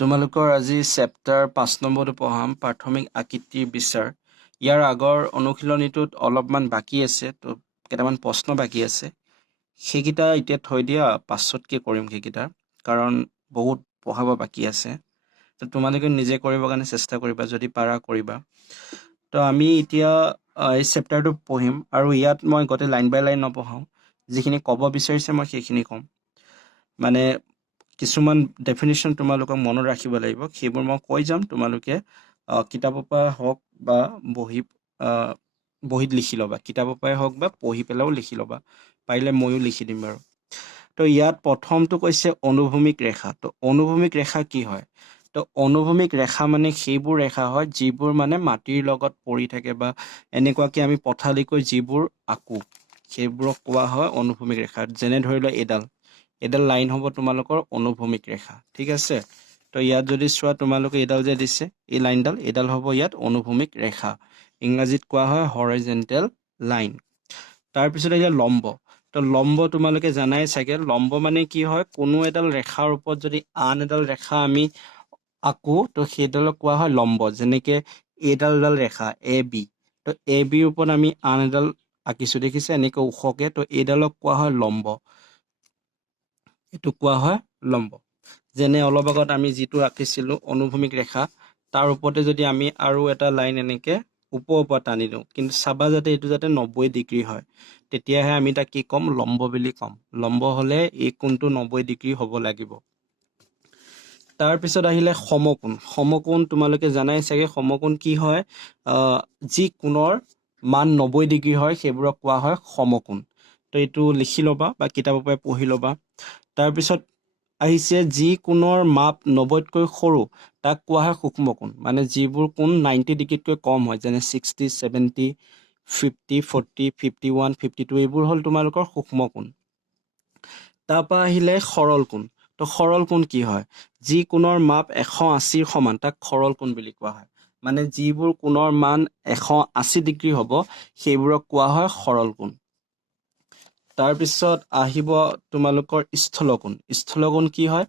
তোমালোকৰ আজি চেপ্টাৰ 5 নম্বৰটো পঢ়াম প্ৰাথমিক আকৃতিৰ বিচাৰ। ইয়াৰ আগৰ অনুশীলনীটোত অলপমান বাকী আছে, তো কেইটামান প্ৰশ্ন বাকী আছে। সেইকেইটা এতিয়া থৈ দিয়া, পাছতকৈ কৰিম সেইকেইটা, কাৰণ বহুত পঢ়াব বাকী আছে। তো তোমালোকে নিজে কৰিবৰ কাৰণে চেষ্টা কৰিবা, যদি পাৰা কৰিবা। তো আমি এতিয়া এই চেপ্টাৰটো পঢ়িম, আৰু ইয়াত মই গোটেই লাইন বাই লাইন নপঢ়াওঁ। যিখিনি ক'ব বিচাৰিছে মই সেইখিনি ক'ম। মানে কিছুমান ডেফিনেশ্যন তোমালোকক মনত ৰাখিব লাগিব, সেইবোৰ মই কৈ যাম, তোমালোকে কিতাপৰ পৰা হওক বা বহীত লিখি ল'বা। কিতাপৰ পৰাই হওক বা পঢ়ি পেলাইও লিখি ল'বা, পাৰিলে ময়ো লিখি দিম বাৰু। তো ইয়াত প্ৰথমটো কৈছে অনুভূমিক ৰেখা। তো অনুভূমিক ৰেখা কি হয়? তো অনুভূমিক ৰেখা মানে সেইবোৰ ৰেখা হয় যিবোৰ মানে মাটিৰ লগত পৰি থাকে, বা এনেকুৱাকৈ আমি পথালিকৈ যিবোৰ আঁকো সেইবোৰক কোৱা হয় অনুভূমিক ৰেখা। যেনে ধৰি লোৱা এডাল লাইন হ'ব তোমালোকৰ অনুভূমিক ৰেখা, ঠিক আছে। তো ইয়াত যদি চোৱা তোমালোকে এইডাল যে দিছে, এই লাইনডাল, এইডাল হ'ব ইয়াত অনুভূমিক ৰেখা। ইংৰাজীত কোৱা হয় হৰাইজেণ্টেল লাইন। তাৰপিছত এতিয়া লম্ব। তো লম্ব তোমালোকে জানাই চাগে, লম্ব মানে কি হয়? কোনো এডাল ৰেখাৰ ওপৰত যদি আন এডাল ৰেখা আমি আঁকো, তো সেইডালক কোৱা হয় লম্ব। যেনেকৈ এইডাল ৰেখা এ বি, তো এ বিৰ ওপৰত আমি আন এডাল আঁকিছোঁ, দেখিছে এনেকৈ ওখকৈ, তো এইডালক কোৱা হয় লম্ব। এইটো কোৱা হয় লম্ব। যেনে অলপ আগত আমি যিটো আঁকিছিলোঁ অনুভূমিক ৰেখা, তাৰ ওপৰতে যদি আমি আৰু এটা লাইন এনেকৈ ওপৰৰ পৰা টানি দিওঁ, কিন্তু চাবা যাতে এইটো যাতে 90 ডিগ্ৰী হয়, তেতিয়াহে আমি তাক কি ক'ম? লম্ব বুলি ক'ম। লম্ব হ'লে এই কোণটো 90 ডিগ্ৰী হ'ব লাগিব। তাৰপিছত আহিলে সমকোণ। সমকোণ তোমালোকে জানাই চাগে, সমকোণ কি হয়? যি কোণৰ মান 90 ডিগ্ৰী হয় সেইবোৰক কোৱা হয় সমকোণ। তো এইটো লিখি ল'বা বা কিতাপৰ পৰাই পঢ়ি ল'বা। তাৰপিছত আহিছে যি কোণৰ মাপ 90তকৈ সৰু, তাক কোৱা হয় সূক্ষ্মকোণ। মানে যিবোৰ কোণ 90 ডিগ্ৰীতকৈ কম হয়, যেনে 60, 70, 50, 40, 51, 52, এইবোৰ হ'ল তোমালোকৰ সূক্ষ্মকোণ। তাৰপৰা আহিলে সৰল কোণ। তো সৰল কোণ কি হয়? যি কোণৰ মাপ 180ৰ সমান, তাক সৰল কোণ বুলি কোৱা হয়। মানে যিবোৰ কোণৰ মান 180 ডিগ্ৰী হ'ব সেইবোৰক কোৱা হয় সৰল কোণ। তাৰপিছত আহিব তোমালোকৰ স্থলকোণ। স্থলকোণ কি হয়?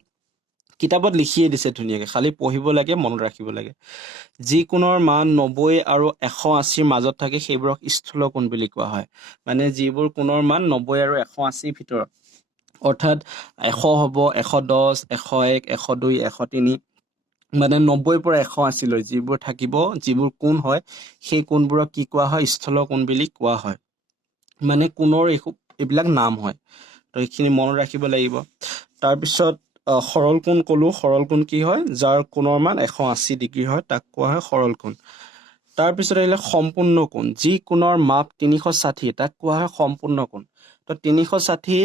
কিতাপত লিখিয়ে দিছে ধুনীয়াকৈ, খালি পঢ়িব লাগে, মনত ৰাখিব লাগে। যি কোণৰ মান 90 আৰু 180ৰ মাজত থাকে সেইবোৰক স্থলকোণ বুলি কোৱা হয়। মানে যিবোৰ কোণৰ মান 90 আৰু 180ৰ ভিতৰত, অৰ্থাৎ 100 হ'ব, 110, 101, 102, 103, মানে 90ৰ পৰা 180লৈ যিবোৰ থাকিব, যিবোৰ কোণ হয়, সেই কোণবোৰক কি কোৱা হয়? স্থলকোণ বুলি কোৱা হয়। মানে কোণৰ এইবিলাক নাম হয়। তো এইখিনি মনত ৰাখিব লাগিব। তাৰপিছত সৰল কোণ ক'লোঁ। সৰল কোণ কি হয়? যাৰ কোণৰ মান 180 ডিগ্ৰী হয়, তাক কোৱা হয় সৰল কোণ। তাৰপিছত আহিলে সম্পূৰ্ণ কোণ। যি কোণৰ মাপ 360, তাক কোৱা হয় সম্পূৰ্ণ কোণ। তো 360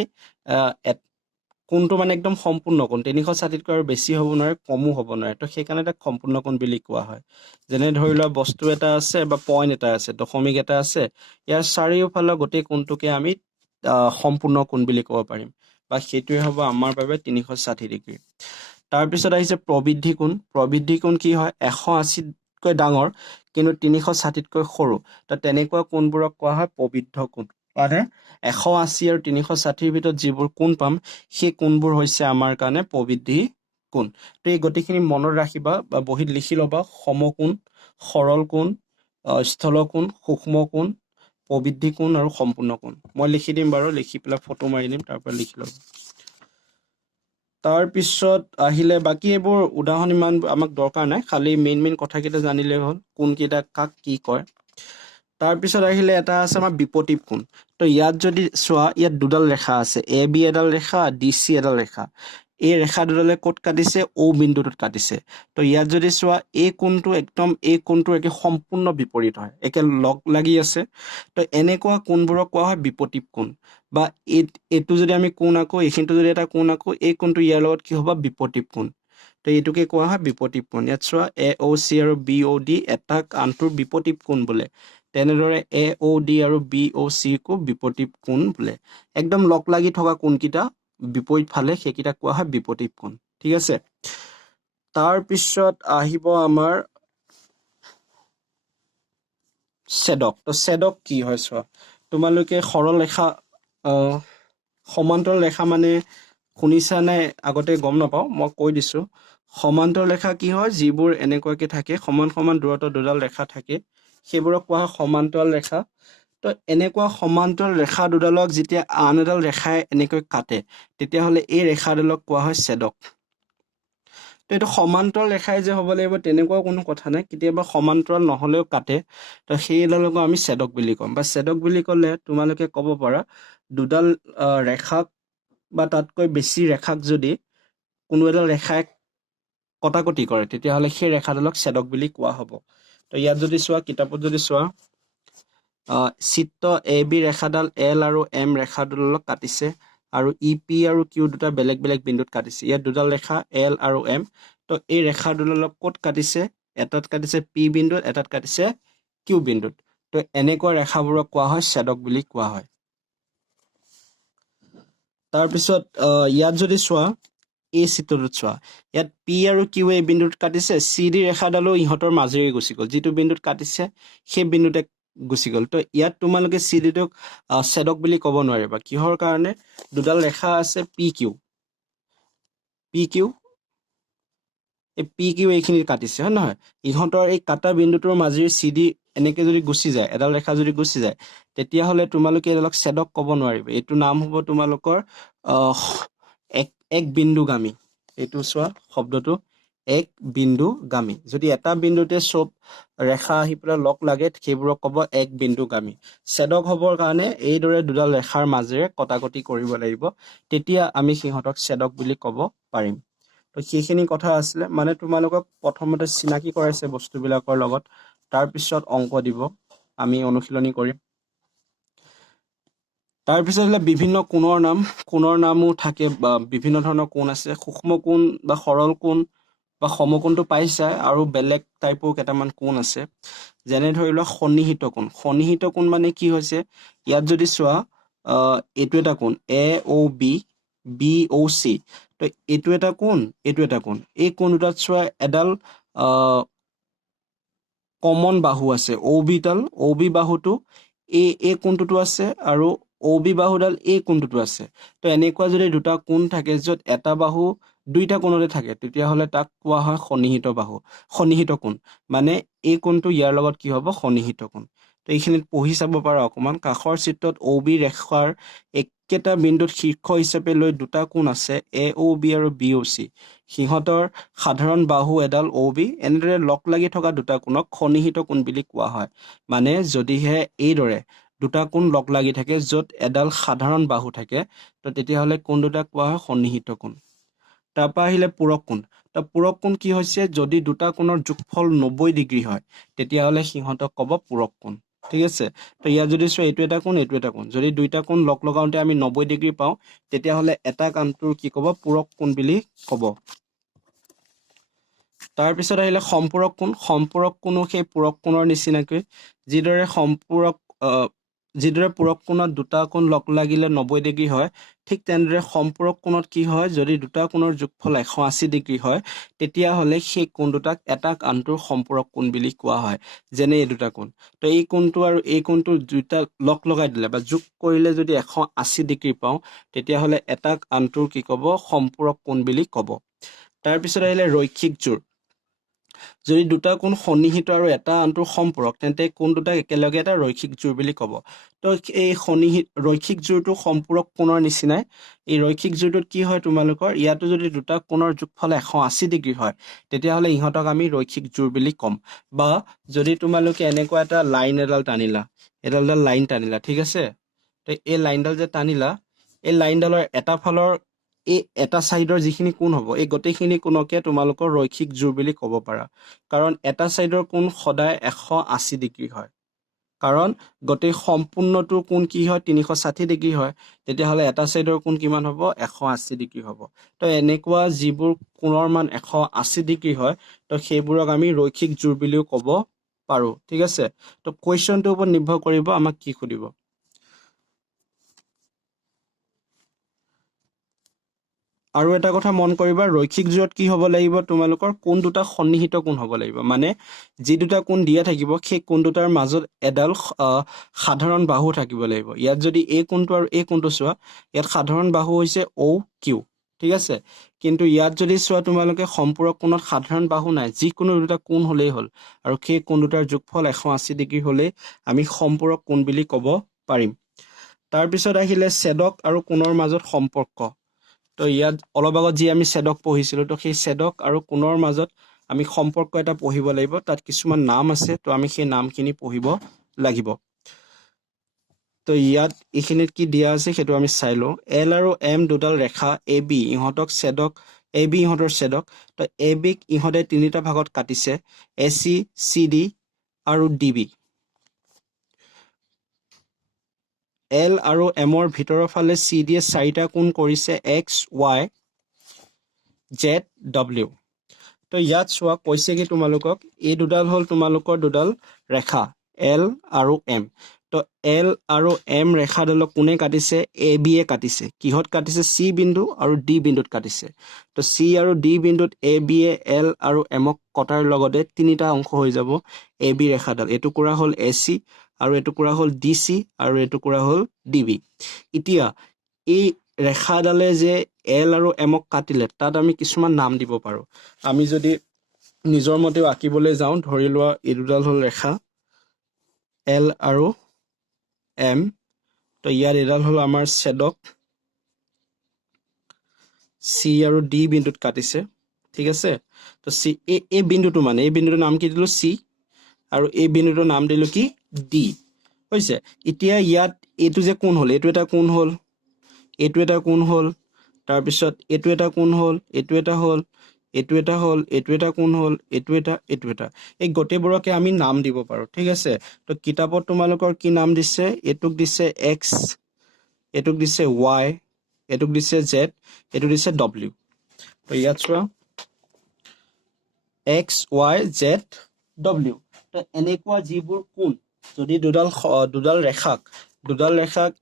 কোণটো মানে একদম সম্পূৰ্ণ কোণ, 360তকৈ আৰু বেছি হ'ব নোৱাৰে, কমো হ'ব নোৱাৰে। তো সেইকাৰণে তাক সম্পূৰ্ণ কোণ বুলি কোৱা হয়। যেনে ধৰি লোৱা বস্তু এটা আছে বা পইণ্ট এটা আছে, দশমিক এটা আছে, ইয়াৰ চাৰিওফালৰ গোটেই কোণটোকে আমি সম্পূৰ্ণ কোণ বুলি ক'ব পাৰিম, বা সেইটোৱে হ'ব আমাৰ বাবে 360 ডিগ্ৰী। তাৰপিছত আহিছে প্ৰবৃদ্ধি কোণ। প্ৰবৃদ্ধি কোণ কি হয়? 180তকৈ ডাঙৰ কিন্তু 360তকৈ সৰু, তো তেনেকুৱা কোণবোৰক কোৱা হয় প্ৰবৃদ্ধ কোণ। মানে 180 আৰু 360ৰ ভিতৰত যিবোৰ কোণ পাম, সেই কোণবোৰ হৈছে আমাৰ কাৰণে প্ৰবৃদ্ধি কোণ। তো এই গোটেইখিনি মনত ৰাখিবা বা বহীত লিখি ল'বা। সমকোণ, সৰল কোণ, স্থলকোণ, সূক্ষ্ম কোণ, প্ৰবৃদ্ধি কোণ আৰু সম্পূৰ্ণ কোণ। মই লিখি দিম বাৰু, লিখি পেলাই ফটো মাৰি দিম, তাৰ পৰা লিখি ল'ব। তাৰপিছত আহিলে বাকী এইবোৰ উদাহৰণ ইমান আমাক দৰকাৰ নাই, খালি মেইন কথাকেইটা জানিলেই হ'ল, কোনকেইটা কাক কি কয়। তাৰপিছত আহিলে এটা আছে আমাৰ বিপৰীত কোণ। তো ইয়াত যদি চোৱা, ইয়াত দুডাল ৰেখা আছে, এ বি এডাল ৰেখা, ডি চি এডাল ৰেখা। এই ৰেখা দুডালে ক'ত কাটিছে? অ বিন্দুটোত কাটিছে। তো ইয়াত যদি চোৱা, এই কোণটো একদম এই কোণটোৰ একে সম্পূৰ্ণ বিপৰীত হয়, একে লগ লাগি আছে। তো এনেকুৱা কোণবোৰক কোৱা হয় বিপৰীত কোণ। বা এইটো যদি আমি কোণ আঁকো, এইখিনিতো যদি এটা কোণ আঁকো, এই কোণটো ইয়াৰ লগত কি হ'ব? বিপৰীত কোণ। তো এইটোকে কোৱা হয় বিপৰীত কোণ। ইয়াত চোৱা, এ অ চি আৰু বি অ ডি এটাক আনটোৰ বিপৰীত কোণ বোলে। তেনেদৰে এ অ ডি আৰু বি অ চিকো বিপৰীত কোণ বোলে। একদম লগ লাগি থকা কোণকেইটা বিপৰীত ফালে, সেইকেইটা কোৱা হয় বিপৰীত কোণ, ঠিক আছে। তাৰপিছত আহিব আমাৰ ছেদক। তো ছেদক কি হয় চোৱা, তোমালোকে সৰল ৰেখা, সমান্তৰাল ৰেখা মানে শুনিছা নাই আগতে গম নাপাওঁ, মই কৈ দিছোঁ। সমান্তৰাল ৰেখা কি হয়, যিবোৰ এনেকুৱাকে থাকে সমান সমান দূৰত্ব দুডাল ৰেখা থাকে সেইবোৰক কোৱা হয় সমান্তৰাল ৰেখা। তো এনেকুৱা সমান্তৰাল ৰেখা দুডালক যেতিয়া আন এডাল ৰেখাই এনেকৈ কাটে তেতিয়াহ'লে এই ৰেখাডালক কোৱা হয় ছেদক। তো এইটো সমান্তৰাল ৰেখাই যে হ'ব লাগিব তেনেকুৱা কোনো কথা নাই, কেতিয়াবা সমান্তৰাল নহ'লেও কাটে, তো সেইডালকো আমি ছেদক বুলি ক'ম। বা ছেদক বুলি ক'লে তোমালোকে ক'ব পাৰা দুডাল ৰেখাক বা তাতকৈ বেছি ৰেখাক যদি কোনো এডাল ৰেখাই কটাকটি কৰে তেতিয়াহ'লে সেই ৰেখাডালক ছেদক বুলি কোৱা হ'ব। তো ইয়াত যদি চোৱা, কিতাপত যদি চোৱা, চিত্ৰ এ বি ৰেখাডাল এল আৰু এম ৰেখাডালক কাটিছে আৰু ই পি আৰু কিউ দুটা বেলেগ বেলেগ বিন্দুত কাটিছে। ইয়াত দুডাল ৰেখা এল আৰু এম, তো এই ৰেখা দুডালক ক'ত কাটিছে, এটাত কাটিছে পি বিন্দুত, এটাত কাটিছে কিউ বিন্দুত। তো এনেকুৱা ৰেখাবোৰক কোৱা হয় ছেদক বুলি কোৱা হয়। তাৰপিছত ইয়াত যদি চোৱা, এই চিত্ৰটোত চোৱা, ইয়াত পি আৰু কিউ এই বিন্দুত কাটিছে, চি ডি ৰেখাডালো ইহঁতৰ মাজেৰে গুচি গ'ল, যিটো বিন্দুত কাটিছে সেই বিন্দুতে গুচি গ'ল। তো ইয়াত তোমালোকে চি ডিটোক ছেদক বুলি ক'ব নোৱাৰিবা। কিহৰ কাৰণে, দুডাল ৰেখা আছে পি কিউ, এই পি কিউ এইখিনি কাটিছে, হয় নহয়? ইহঁতৰ এই কাটা বিন্দুটোৰ মাজেৰে চি ডি এনেকে যদি গুচি যায়, এডাল ৰেখা যদি গুচি যায়, তেতিয়াহ'লে তোমালোকে এডালক ছেদক ক'ব নোৱাৰিবা। এইটো নাম হ'ব তোমালোকৰ এক বিন্দুগামী। এইটো চোৱা শব্দটো এক বিন্দুগামী। যদি এটা বিন্দুতে চব ৰেখা আহি পেলাই লগ লাগে সেইবোৰক ক'ব এক বিন্দুগামী। ছেদক হ'বৰ কাৰণে এইদৰে দুডাল ৰেখাৰ মাজেৰে কটাকটি কৰিব লাগিব, তেতিয়া আমি সিহঁতক ছেদক বুলি ক'ব পাৰিম। তো সেইখিনি কথা আছিলে, মানে তোমালোকক প্ৰথমতে চিনাকি কৰাইছে বস্তুবিলাকৰ লগত, তাৰপিছত অংক দিব, আমি অনুশীলনী কৰিম। তাৰপিছত হ'লে বিভিন্ন কোণৰ নামো থাকে, বা বিভিন্ন ধৰণৰ কোণ আছে। সূক্ষ্ম কোণ বা সৰল কোণ বা সমকোণটো পাইছাই, আৰু বেলেগ টাইপৰ কেইটামান কোণ আছে, যেনে ধৰি লোৱা সন্নিহিত কোণ। সন্নিহিত কোণ মানে কি হৈছে, ইয়াত যদি চোৱা এইটো এটা কোণ এ অ' বি, বি অ' চি, তো এইটো এটা কোণ, এইটো এটা কোণ। এই কোণ দুটাত চোৱা এডাল কমন বাহু আছে, অ' বি বাহুটো এই কোণটোতো আছে আৰু অ' বি বাহুডাল এই কোণটোতো আছে। তো এনেকুৱা যদি দুটা কোণ থাকে য'ত এটা বাহু দুইটা কোণতে থাকে তেতিয়াহ'লে তাক কোৱা হয় সন্নিহিত কোণ। মানে এই কোণটো ইয়াৰ লগত কি হ'ব, সন্নিহিত কোণ। তো এইখিনিত পঢ়ি চাব পাৰা অকণমান। কাষৰ চিত্ৰত অ' বি ৰেখাৰ একেটা বিন্দুত শীৰ্ষ হিচাপে লৈ দুটা কোণ আছে, এ অ' বি আৰু বি অ' চি। সিহঁতৰ সাধাৰণ বাহু এডাল অ' বি, এনেদৰে লগ লাগি থকা দুটা কোণক সন্নিহিত কোণ বুলি কোৱা হয়। মানে যদিহে এইদৰে দুটা কোণ লগ লাগি থাকে য'ত এডাল সাধাৰণ বাহু থাকে, তো তেতিয়াহ'লে কোণ দুটা কোৱা হয় সন্নিহিত কোণ। তাৰপৰা আহিলে পূৰক কোণ। তো পূৰক কোণ কি হৈছে, যদি দুটা কোণৰ যোগফল 90 ডিগ্ৰী হয় তেতিয়াহ'লে সিহঁতক ক'ব পূৰক কোণ। ঠিক আছে, তো ইয়াত যদি চোৱা এইটো এটা কোণ, এইটো এটা কোণ, যদি দুইটা কোণ লগ লগাওঁতে আমি 90 ডিগ্ৰী পাওঁ তেতিয়াহ'লে এটা কোণটোৰ কি ক'ব, পূৰক কোণ বুলি ক'ব। তাৰপিছত আহিলে সম্পূৰক কোণ। সম্পূৰক কোণো সেই পূৰক কোণৰ নিচিনাকৈ, যিদৰে পূৰক কোণত দুটা কোণ লগ লাগিলে 90 ডিগ্ৰী হয়, ঠিক তেনেদৰে সম্পূৰক কোণত কি হয়, যদি দুটা কোণৰ যোগফল 180 ডিগ্ৰী হয় তেতিয়াহ'লে সেই কোণ দুটাক এটা আনটোৰ সম্পূৰক কোণ বুলি কোৱা হয়। যেনে এই দুটা কোণ, তো এই কোণটো আৰু এই কোণটো দুইটা লগ লগাই দিলে বা যোগ কৰিলে যদি 180 ডিগ্ৰী পাওঁ তেতিয়াহ'লে এটা আনটোৰ কি ক'ব, সম্পূৰক কোণ বুলি ক'ব। তাৰপিছত আহিলে ৰৈখিক জোৰ। যদি দুটা কোণ সন্নিহিত আৰু এটা আনটোৰ সম্পূৰক তেন্তে কোণ দুটাক একেলগে এটা ৰৈখিক জোৰ বুলি ক'ব। তো এই ৰৈখিক জোৰটো সম্পূৰক কোণৰ নিচিনাই। এই ৰৈখিক জোৰটোত কি হয়, তোমালোকৰ ইয়াতো যদি দুটা কোণৰ যোগফল 180 ডিগ্ৰী হয় তেতিয়াহ'লে ইহঁতক আমি ৰৈখিক জোৰ বুলি ক'ম। বা যদি তোমালোকে এনেকুৱা এটা লাইন এডাল টানিলা, লাইন টানিলা, ঠিক আছে, তো এই লাইনডাল যে টানিলা, এই লাইনডালৰ এটা ফালৰ এই এটা চাইডৰ যিখিনি কোণ হ'ব, এই গোটেইখিনি কোণকে তোমালোকৰ ৰৈখিক জোৰ বুলি ক'ব পাৰা। কাৰণ এটা চাইডৰ কোণ সদায় 180 ডিগ্ৰী হয়, কাৰণ গোটেই সম্পূৰ্ণটোৰ কোণ কি হয়, 360 ডিগ্ৰী হয়। তেতিয়াহ'লে এটা চাইডৰ কোণ কিমান হ'ব, 180 ডিগ্ৰী হ'ব। তো এনেকুৱা যিবোৰ কোণৰ মান 180 ডিগ্ৰী হয়, তো সেইবোৰক আমি ৰৈখিক জোৰ বুলিও ক'ব পাৰোঁ। ঠিক আছে, তো কুৱেশ্যনটোৰ ওপৰত নিৰ্ভৰ কৰিব আমাক কি সুধিব। আৰু এটা কথা মন কৰিবা, ৰৈখিক জোৰত কি হ'ব লাগিব, তোমালোকৰ কোণ দুটা সন্নিহিত কোণ হ'ব লাগিব। মানে যি দুটা কোণ দিয়া থাকিব সেই কোণ দুটাৰ মাজত এডাল সাধাৰণ বাহু থাকিব লাগিব। ইয়াত যদি এই কোণটো আৰু এই কোণটো চোৱা, ইয়াত সাধাৰণ বাহু হৈছে অ' কিউ, ঠিক আছে কিন্তু ইয়াত যদি চোৱা তোমালোকে সম্পূৰক কোণত সাধাৰণ বাহু নাই যিকোনো দুটা কোণ হ'লেই হ'ল আৰু সেই কোণ দুটাৰ যোগফল 180 ডিগ্ৰী হ'লেই আমি সম্পূৰক কোণ বুলি ক'ব পাৰিম তাৰপিছত আহিলে ছেদক আৰু কোণৰ মাজত সম্পৰ্ক তো ইয়াত অলপ আগত যি আমি ছেদক পঢ়িছিলোঁ তো সেই ছেদক আৰু কোণৰ মাজত আমি সম্পৰ্ক এটা পঢ়িব লাগিব তাত কিছুমান নাম আছে তো আমি সেই নামখিনি পঢ়িব লাগিব তো ইয়াত এইখিনিত কি দিয়া আছে সেইটো আমি চাই লওঁ এল আৰু এম দুডাল ৰেখা এ বি ইহঁতক ছেদক এ বি ইহঁতৰ ছেদক তো এ বিক ইহঁতে তিনিটা ভাগত কাটিছে এ চি চি ডি আৰু ডি বি এল আৰু এমৰ ভিতৰৰ ফালে চি ডিয়ে 4টা কোণ কৰিছে এক্স ৱাই জেড ডব্লিউ তো ইয়াত চোৱা কৈছে কি তোমালোকক এই দুডাল হ'ল তোমালোকৰ দুডাল ৰেখা এল আৰু এম তো এল আৰু এম ৰেখাডালক কোনে কাটিছে এ বিয়ে কাটিছে কিহত কাটিছে চি বিন্দু আৰু ডি বিন্দুত কাটিছে তো চি আৰু ডি বিন্দুত এ বিয়ে এল আৰু এমক কটাৰ লগতে তিনিটা অংশ হৈ যাব এ বি ৰেখাডাল এইটো কৰা হ'ল এ চি আৰু এইটো কৰা হ'ল ডি চি আৰু এইটো কৰা হ'ল ডি বি এতিয়া এই ৰেখাডালে যে এল আৰু এমক কাটিলে তাত আমি কিছুমান নাম দিব পাৰোঁ আমি যদি নিজৰ মতেও আঁকিবলৈ যাওঁ ধৰি লোৱা এই দুডাল হ'ল ৰেখা এল আৰু এম তো ইয়াত এডাল হ'ল আমাৰ ছেদক চি আৰু ডি বিন্দুত কাটিছে ঠিক আছে তো চি এই বিন্দুটো মানে এই বিন্দুটোৰ নাম কি দিলোঁ চি আৰু এই বিন্দুটোৰ নাম দিলোঁ কি ডি হৈছে এতিয়া ইয়াত এইটো যে কোণ হ'ল এইটো এটা কোণ হ'ল এইটো এটা কোণ হ'ল তাৰপিছত এইটো এটা কোণ হ'ল এইটো এটা হ'ল এইটো এটা হ'ল এইটো এটা কোণ হ'ল এইটো এটা এই গোটেইবোৰকে আমি নাম দিব পাৰোঁ ঠিক আছে তো কিতাপত তোমালোকৰ কি নাম দিছে এইটোক দিছে এক্স এইটোক দিছে ৱাই এইটোক দিছে জেড এইটো দিছে ডব্লিউ তো ইয়াত চোৱা এক্স ৱাই জেড ডব্লিউ তো এনেকুৱা যিবোৰ কোণ যদি দুডাল ৰেখাক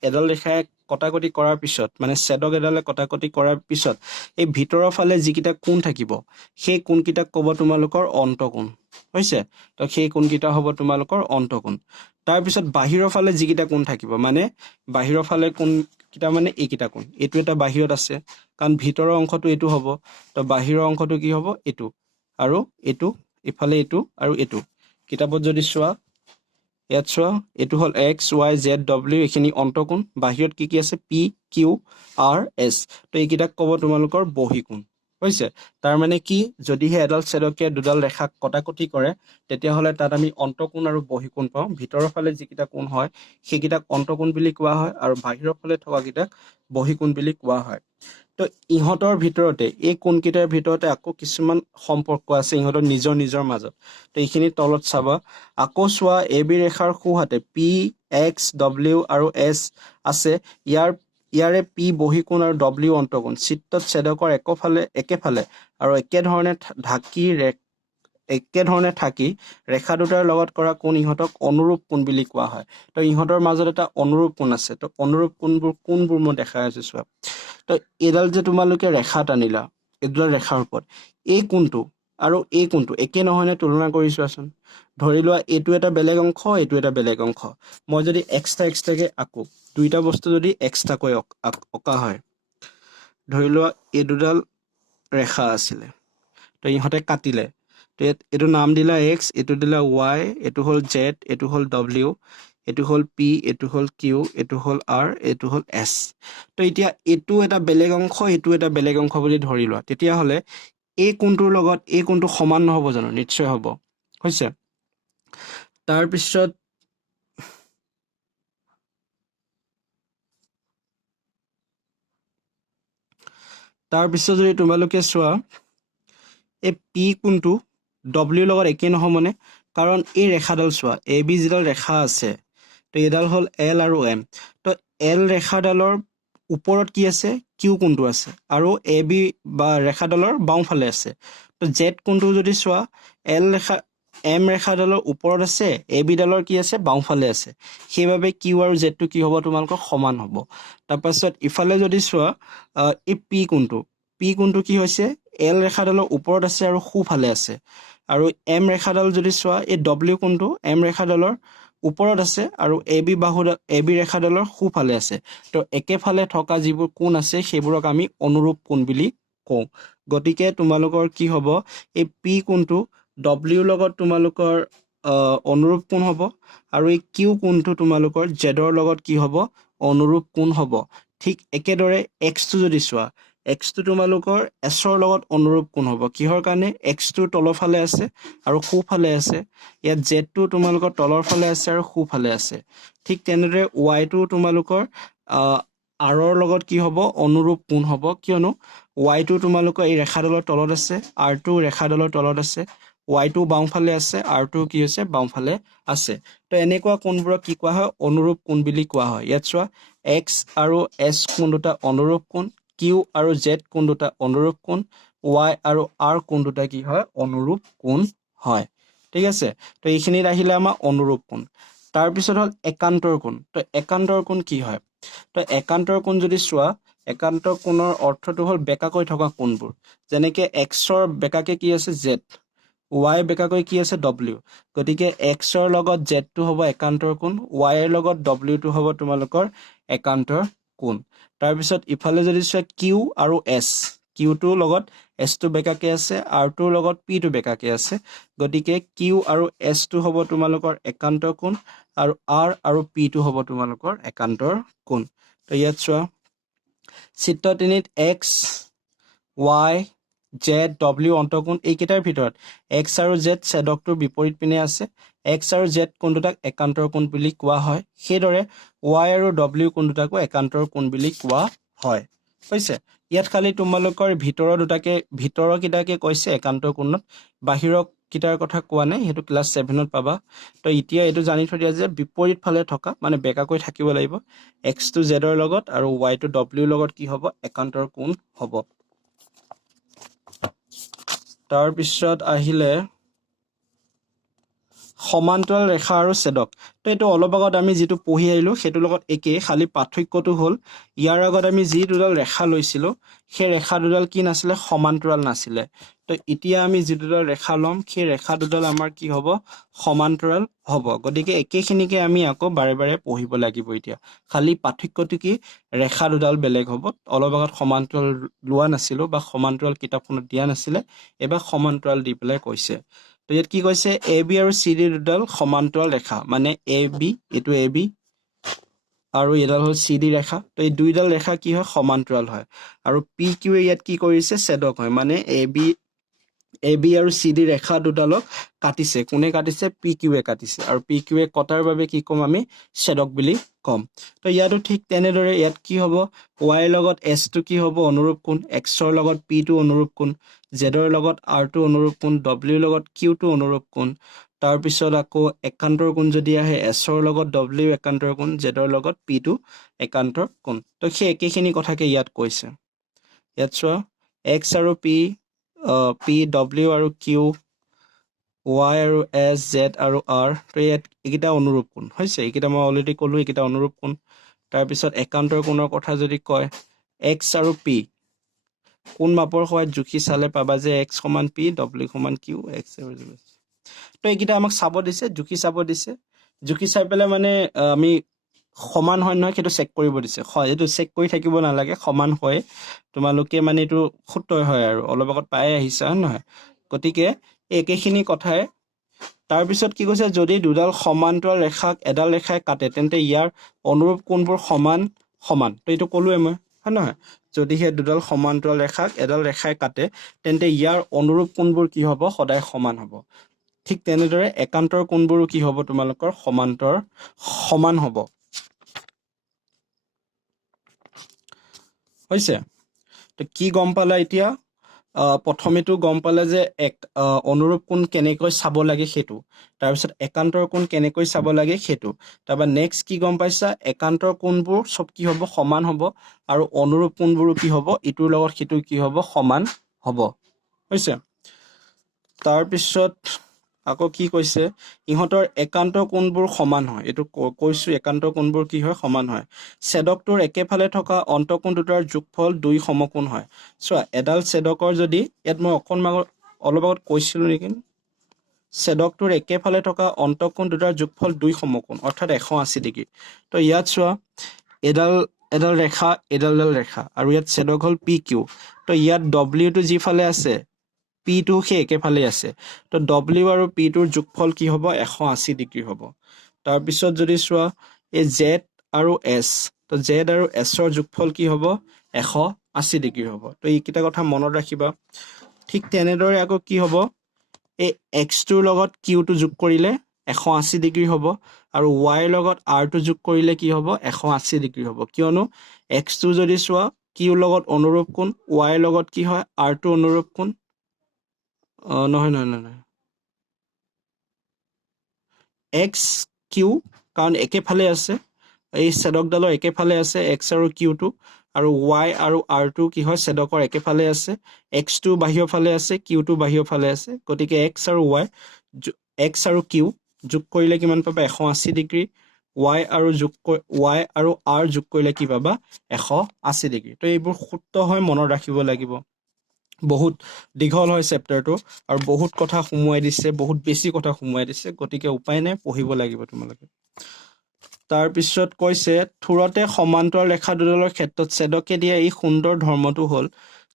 এডাল ৰেখাই কটাকটি কৰাৰ পিছত মানে ছেদক এডালে কটাকটি কৰাৰ পিছত এই ভিতৰৰ ফালে যিকেইটা কোণ থাকিব সেই কোণকেইটাক ক'ব তোমালোকৰ অন্তকোণ হৈছে তো সেই কোণকেইটা হ'ব তোমালোকৰ অন্তকোণ তাৰপিছত বাহিৰৰ ফালে যিকেইটা কোণ থাকিব মানে বাহিৰৰ ফালে কোণকেইটা মানে এইকেইটা কোণ এইটো এটা বাহিৰত আছে কাৰণ ভিতৰৰ অংশটো এইটো হ'ব তো বাহিৰৰ অংশটো কি হ'ব এইটো আৰু এইটো ইফালে এইটো আৰু এইটো কিতাপত যদি চোৱা ইয়াত চোৱা এইটো হ'ল এক্স ৱাই জেড ডব্লিউ এইখিনি অন্তকোণ বাহিৰত কি কি আছে পি কিউ আৰ এছ তো এইকেইটাক ক'ব তোমালোকৰ বহিকোণ হৈছে তাৰমানে কি যদিহে এডাল ছেদকে দুডাল ৰেখাক কটাকটি কৰে তেতিয়াহ'লে তাত আমি অন্তকোণ আৰু বহিকোণ পাওঁ ভিতৰৰ ফালে যিকেইটা কোণ হয় সেইকেইটাক অন্তকোণ বুলি কোৱা হয় আৰু বাহিৰৰ ফালে থকাকেইটাক বহিকোণ বুলি কোৱা হয় তো ইহঁতৰ ভিতৰতে এই কোণকেইটাৰ ভিতৰতে আকৌ কিছুমান সম্পৰ্ক আছে ইহঁতৰ নিজৰ মাজত তো এইখিনি তলত চাবা আকৌ চোৱা এ বি ৰেখাৰ সোঁহাতে পি এক্স ডব্লিউ আৰু এছ আছে ইয়াৰে পি বহিকোণ আৰু ডব্লিউ অন্তকোণ চিত্ৰত ছেদকৰ একেফালে আৰু একেধৰণে থাকি ৰেখা দুটাৰ লগত কৰা কোণ ইহঁতক অনুৰূপ কোণ বুলি কোৱা হয় তো ইহঁতৰ মাজত এটা অনুৰূপ কোণ আছে তো অনুৰূপ কোণবোৰ মই দেখাই আছো চোৱা তো এইডাল যে তোমালোকে ৰেখা টানিলা এইডাল ৰেখাৰ ওপৰত এই কোণটো আৰু এই কোণটো একে নহয়নে তুলনা কৰি চোৱাচোন ধৰি লোৱা এইটো এটা বেলেগ অংশ এইটো এটা বেলেগ অংশ মই যদি এক্সট্ৰাকে আঁকো দুইটা বস্তু যদি এক্সট্ৰাকৈ অঁকা হয় ধৰি লোৱা এই দুডাল ৰেখা আছিলে তো ইহঁতে কাটিলে তো এইটো নাম দিলা এক্স এইটো দিলা ৱাই এইটো হ'ল জেড এইটো হ'ল ডব্লিউ এইটো হ'ল পি এইটো হ'ল কিউ এইটো হ'ল আৰ এইটো হ'ল এছ তো এতিয়া এইটো এটা বেলেগ অংশ এইটো এটা বেলেগ অংশ বুলি ধৰি লোৱা তেতিয়াহ'লে এই কোণটোৰ লগত এই কোণটো সমান নহ'ব জানো নিশ্চয় হ'ব হৈছে তাৰপিছত যদি তোমালোকে চোৱা এই পি কোণটো ডব্লিউৰ লগত একে নহ'বনে কাৰণ এই ৰেখাডাল চোৱা এ বি যিডাল ৰেখা আছে তো এইডাল হ'ল এল আৰু এম তো এল ৰেখাডালৰ ওপৰত কি আছে কিউ কোণটো আছে আৰু এ বি বা ৰেখাডালৰ বাওঁফালে আছে তো জেড কোণটো যদি চোৱা এম ৰেখাডালৰ ওপৰত আছে এ বিডালৰ কি আছে বাওঁফালে আছে সেইবাবে কিউ আৰু জেডটো কি হ'ব তোমালোকৰ সমান হ'ব তাৰপাছত ইফালে যদি চোৱা এই পি কোণটো কি হৈছে এল ৰেখাডালৰ ওপৰত আছে আৰু সোঁফালে আছে আৰু এম ৰেখাডাল যদি চোৱা এই ডব্লিউ কোণটো এম ৰেখাডালৰ ওপৰত আছে আৰু AB ৰেখাডালৰ সোঁফালে আছে তো একেফালে থকা যিবোৰ কোণ আছে সেইবোৰক আমি অনুৰূপ কোণ বুলি কওঁ গতিকে তোমালোকৰ কি হ'ব এই P কোণটো W লগত তোমালোকৰ অনুৰূপ কোণ হ'ব আৰু এই Q কোণটো তোমালোকৰ Z ৰ লগত কি হ'ব অনুৰূপ কোণ হ'ব ঠিক একেদৰে X টো যদি চোৱা X টো তোমালোকৰ S ৰ লগত অনুৰূপ কোণ হ'ব কিহৰ কাৰণে X টো তলৰ ফালে আছে আৰু সোঁফালে আছে ইয়াত Z টো তোমালোকৰ তলৰ ফালে আছে আৰু সোঁফালে আছে ঠিক তেনেদৰে Y টো তোমালোকৰ R ৰ লগত কি হ'ব অনুৰূপ কোণ হ'ব কিয়নো Y টো তোমালোকৰ এই ৰেখাডালৰ তলত আছে R টো ৰেখাডালৰ তলত আছে Y টো বাওঁফালে আছে R টো কি হৈছে বাওঁফালে আছে তো এনেকুৱা কোণবোৰক কি কোৱা হয় অনুৰূপ কোণ বুলি কোৱা হয় ইয়াত চোৱা X আৰু S কোণ দুটা অনুৰূপ কোণ Q আৰু Z কোণ দুটা অনুৰূপ কোণ Y আৰু R কোণ দুটা কি হয় অনুৰূপ কোণ হয় ঠিক আছে তো এইখিনিত আহিলে আমাৰ অনুৰূপ কোণ তাৰ পিছত হ'ল একান্তৰ কোণ তো একান্তৰ কোণ কি হয় তো একান্তৰ কোণ যদি চোৱা একান্তৰ কোণৰ অৰ্থটো হ'ল বেকাকৈ থকা কোণবোৰ যেনেকৈ X ৰ বেকাকে কি আছে Z Y বেকাকৈ কি আছে W গতিকে X ৰ লগত Z টো হ'ব একান্তৰ কোণ Y ৰ লগত W টো হ'ব তোমালোকৰ একান্তৰ কোণ তাৰ পিছত ইফালে যদি চোৱা Q আৰু S Q টোৰ লগত S টো বেকাকে আছে R টোৰ লগত P টো বেকাকে আছে গতিকে Q আৰু S টো হ'ব তোমালোকৰ একান্তৰ কোণ আৰু R আৰু P টো হ'ব তোমালোকৰ একান্তৰ কোণ তো ইয়াত চোৱা চিত্ৰ 3ত X Y Z W অন্তঃকোণ এইকেইটাৰ ভিতৰত X আৰু Z ছেদকটোৰ বিপৰীত পিনে আছে X আৰু Z কোণ দুটাক একান্তৰ কোণ বুলি কোৱা হয় সেইদৰে Y আৰু W কোণ দুটাকো একান্তৰ কোণ বুলি কোৱা হয় হৈছে ইয়াত খালি তোমালোকৰ ভিতৰৰ কিটাকে কৈছে একান্তৰ কোণত বাহিৰৰ কিটাৰ কথা কোৱা নাই সেইটো ক্লাছ 7ত পাবা তো এতিয়া এইটো জানি থৈ দিয়া যে বিপৰীত ফালে থকা মানে বেকাকৈ থাকিব লাগিব X টো Z ৰ লগত আৰু Y টো W লগত কি হ'ব একান্তৰ কোণ হ'ব তাৰ পিছত আহিলে সমান্তৰাল ৰেখা আৰু ছেদক তো এইটো অলপ আগত আমি যিটো পঢ়ি আহিলো সেইটো লগত একেই খালি পাৰ্থক্যটো হ'ল ইয়াৰ আগত আমি যি দুডাল ৰেখা লৈছিলো সেই ৰেখা দুডাল কি নাছিলে সমান্তৰাল নাছিলে তো এতিয়া আমি যি দুডাল ৰেখা ল'ম সেই ৰেখা দুডাল আমাৰ কি হ'ব সমান্তৰাল হ'ব গতিকে একেখিনিকে আমি আকৌ বাৰে বাৰে পঢ়িব লাগিব এতিয়া খালি পাৰ্থক্যটো কি ৰেখা দুডাল বেলেগ হ'ব অলপ আগত সমান্তৰাল লোৱা নাছিলো বা সমান্তৰাল কিতাপখনত দিয়া নাছিলে এবাৰ সমান্তৰাল দি পেলাই কৈছে তো ইয়াত কি কৈছে AB আৰু CD দুডাল সমান্তৰাল ৰেখা মানে AB এইটো AB আৰু এডাল হ'ল CD ৰেখা তো এই দুইডাল ৰেখা কি হয় সমান্তৰাল হয় আৰু PQ ইয়াত কি কৰিছে ছেদক হয় মানে AB আৰু CD ৰেখা দুডালক কাটিছে কোনে কাটিছে PQ কাটিছে আৰু PQ কটাৰ বাবে কি ক'ম আমি ছেদক বুলি ক'ম তো ইয়াতো ঠিক তেনেদৰে ইয়াত কি হ'ব Y লগত S টো কি হ'ব অনুৰূপ কোণ X ৰ লগত P টো অনুৰূপ কোণ Z ৰ লগত R টো অনুৰূপ কোণ W লগত Q টো অনুৰূপ কোণ তাৰ পিছত আকৌ একান্তৰ কোণ যদি আহে S ৰ লগত W একান্তৰ কোণ Z ৰ লগত P টো একান্তৰ কোণ তো সেই একেখিনি কথাকে ইয়াত কৈছে ইয়াত চোৱা X আৰু P W আৰু Q Y আৰু S Z আৰু R তো ইয়াত এইকেইটা অনুৰূপ কোণ হৈছে এইকেইটা মই অলৰেডি ক'লো এইকেইটা অনুৰূপ কোণ তাৰপিছত একান্তৰ কোণৰ কথা যদি কয় X আৰু P কোন মাপৰ সহায়ত জুখি চালে পাবা যে X সমান P W সমান Q X তো এইকেইটা আমাক চাব দিছে জুখি চাব দিছে জুখি চাই পেলাই মানে আমি সমান হয় নহয় সেইটো চেক কৰিব দিছে হয় এইটো চেক কৰি থাকিব নালাগে সমান হয় তোমালোকে মানে এইটো সূত্ৰ হয় আৰু অলপ আগত পাই আহিছা হয় নহয় গতিকে একেখিনি কথাই তাৰপিছত কি কৈছে যদি দুডাল সমান্তৰাল ৰেখাক এডাল ৰেখাই কাটে তেন্তে ইয়াৰ অনুৰূপ কোণবোৰ সমান তো এইটো ক'লোৱে মই হয় নহয় যদিহে দুডাল সমান্তৰাল ৰেখাক এডাল ৰেখাই কাটে তেন্তে ইয়াৰ অনুৰূপ কোণবোৰ কি হ'ব সদায় সমান হ'ব ঠিক তেনেদৰে একান্তৰ কোণবোৰো কি হ'ব তোমালোকৰ সমান হ'ব হৈছে তো কি গম পালা এতিয়া প্ৰথমেতো গম পালে যে অনুৰূপ কোণ কেনেকৈ চাব লাগে সেইটো তাৰপিছত একান্তৰ কোণ কেনেকৈ চাব লাগে সেইটো তাৰপৰা নেক্সট কি গম পাইছা একান্তৰ কোণবোৰ চব কি হ'ব সমান হ'ব আৰু অনুৰূপ কোণবোৰো কি হ'ব ইটোৰ লগত সিটো কি হ'ব সমান হ'ব হৈছে তাৰপিছত আকৌ কি কৈছে ইহঁতৰ একান্তৰ কোণবোৰ সমান হয় এইটো কৈছো একান্তৰ কোণবোৰ কি হয় সমান হয় ছেদকটোৰ একেফালে থকা অন্তঃকোণ দুটাৰ যোগফল দুই সমকোণ হয় চোৱা এডাল ছেদকৰ যদি ইয়াত মই অলপ আগত কৈছিলো নেকি ছেদকটোৰ একেফালে থকা অন্তঃকোণ দুটাৰ যোগফল 2 সমকোণ অৰ্থাৎ 180 ডিগ্ৰী তো ইয়াত চোৱা এডাল ৰেখা এডাল ৰেখা আৰু ইয়াত ছেদক হ'ল পি কিউ তো ইয়াত ডব্লিউটো যিফালে আছে পিটো সেই একেফালে আছে তো ডব্লিউ আৰু পিটোৰ যোগফল কি হ'ব 180 ডিগ্ৰী হ'ব তাৰপিছত যদি চোৱা এই জেড আৰু এছ তো জেড আৰু এছৰ যোগফল কি হ'ব 180 ডিগ্ৰী হ'ব তো এইকেইটা কথা মনত ৰাখিবা ঠিক তেনেদৰে আকৌ কি হ'ব এই এক্সটোৰ লগত কিউটো যোগ কৰিলে 180 ডিগ্ৰী হ'ব আৰু ৱাইৰ লগত আৰটো যোগ কৰিলে কি হ'ব 180 ডিগ্ৰী হ'ব কিয়নো এক্সটো যদি চোৱা কিউৰ লগত অনুৰূপ কোণ ৱাইৰ লগত কি হয় আৰটো অনুৰূপ কোণ নহয় এক্স কিউ কাৰণ একেফালে আছে এই ছেদকডালৰ একেফালে আছে এক্স আৰু কিউটো আৰু ৱাই আৰু আৰটো কি হয় ছেদকৰ একেফালে আছে এক্সটো বাহিৰৰ ফালে আছে কিউটো বাহিৰৰ ফালে আছে গতিকে এক্স আৰু ৱাই এক্স আৰু কিউ যোগ কৰিলে কিমান পাবা 180 ডিগ্ৰী ৱাই আৰু আৰ যোগ কৰিলে কি পাবা 180 ডিগ্ৰী তো এইবোৰ সূত্ৰ হয় মনত ৰাখিব লাগিব বহুত দীঘল হয় চেপ্টাৰটো আৰু বহুত কথা সোমোৱাই দিছে বহুত বেছি কথা সোমোৱাই দিছে গতিকে উপায় নাই পঢ়িব লাগিব তোমালোকে তাৰপিছত কৈছে থোৰতে সমান্তৰাল ৰেখা দুডালৰ ক্ষেত্ৰত ছেদকে দিয়া এই সুন্দৰ ধৰ্মটো হ'ল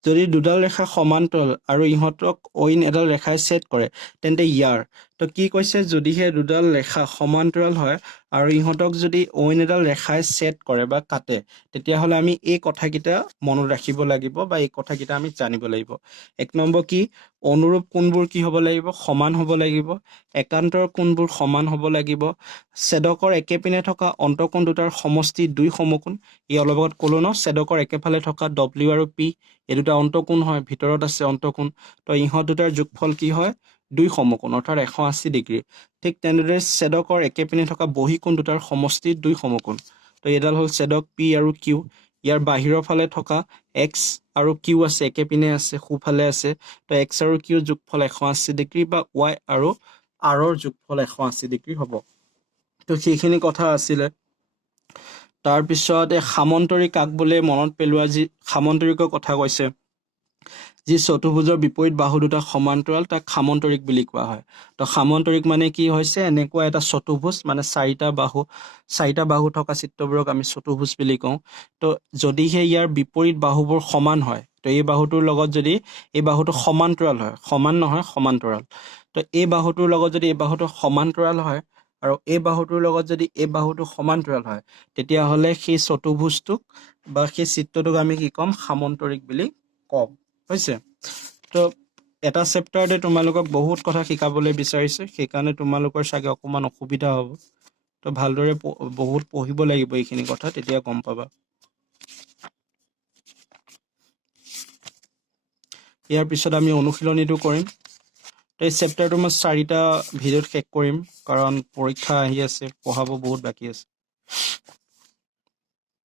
যদি দুডাল ৰেখা সমান্তৰাল আৰু ইহঁতক অইন এডাল ৰেখাই ছেদ কৰে তেন্তে ইয়াৰ তো কি কৈছে যদিহে দুডাল ৰেখা সমান্তৰাল হয় আৰু ইহঁতক যদি অইন এডাল ৰেখাই ছেদ কৰে বা কাটে তেতিয়াহ'লে আমি এই কথাকেইটা মনত ৰাখিব লাগিব বা এই কথাকেইটা আমি জানিব লাগিব এক নম্বৰ কি অনুৰূপ কোণবোৰ কি হ'ব লাগিব সমান হ'ব লাগিব একান্তৰ কোণবোৰ সমান হ'ব লাগিব ছেদকৰ একেপিনে থকা অন্তঃকোণ দুটাৰ সমষ্টি 2 সমকোণ এই অলপ আগত ক'লো ন ছেদকৰ একেফালে থকা ডব্লিউ আৰু পি এই দুটা অন্তঃকোণ হয় ভিতৰত আছে অন্তঃকোণ তো ইহঁত দুটাৰ যোগফল কি হয় 2 সমকোণ অৰ্থাৎ 180 ডিগ্ৰী ঠিক তেনেদৰে ছেদকৰ একেপিনে থকা বহিকোণ দুটাৰ সমষ্টি 2 সমকোণ তো এইডাল হ'ল ছেদক পি আৰু কিউ ইয়াৰ বাহিৰৰ ফালে থকা এক্স আৰু কিউ আছে একেপিনে আছে সোঁফালে আছে তো এক্স আৰু কিউৰ যোগফল 180 ডিগ্ৰী বা ৱাই আৰু আৰৰ যোগফল 180 ডিগ্ৰী হ'ব তো সেইখিনি কথা আছিলে তাৰপিছত এই সামন্তৰিক কাক বোলে মনত পেলোৱা যি সামন্তৰিকৰ কথা কৈছে যি চতুৰ্ভুজৰ বিপৰীত বাহু দুটা সমান্তৰাল তাক সামন্তৰিক বুলি কোৱা হয় তো সামন্তৰিক মানে কি হৈছে এনেকুৱা এটা চতুৰ্ভুজ মানে চাৰিটা বাহু থকা চিত্ৰবোৰক আমি চতুৰ্ভুজ বুলি কওঁ তো যদিহে ইয়াৰ বিপৰীত বাহুবোৰ সমান হয় তো এই বাহুটোৰ লগত যদি এই বাহুটো সমান্তৰাল হয় সমান নহয় সমান্তৰাল তো এই বাহুটোৰ লগত যদি এই বাহুটো সমান্তৰাল হয় আৰু এই বাহুটোৰ লগত যদি এই বাহুটো সমান্তৰাল হয় তেতিয়াহ'লে সেই চতুৰ্ভুজটোক বা সেই চিত্ৰটোক আমি কি ক'ম সামন্তৰিক বুলি ক'ম হৈছে তো এটা চেপ্টাৰতে তোমালোকক বহুত কথা শিকাবলৈ বিচাৰিছে সেইকাৰণে তোমালোকৰ চাগে অকণমান অসুবিধা হ'ব তো ভালদৰে বহুত পঢ়িব লাগিব এইখিনি কথা তেতিয়া গম পাবা ইয়াৰ পিছত আমি অনুশীলনীটো কৰিম তো এই চেপ্টাৰটো মই 4টা ভিডিঅ'ত শেষ কৰিম কাৰণ পৰীক্ষা আহি আছে পঢ়াব বহুত বাকী আছে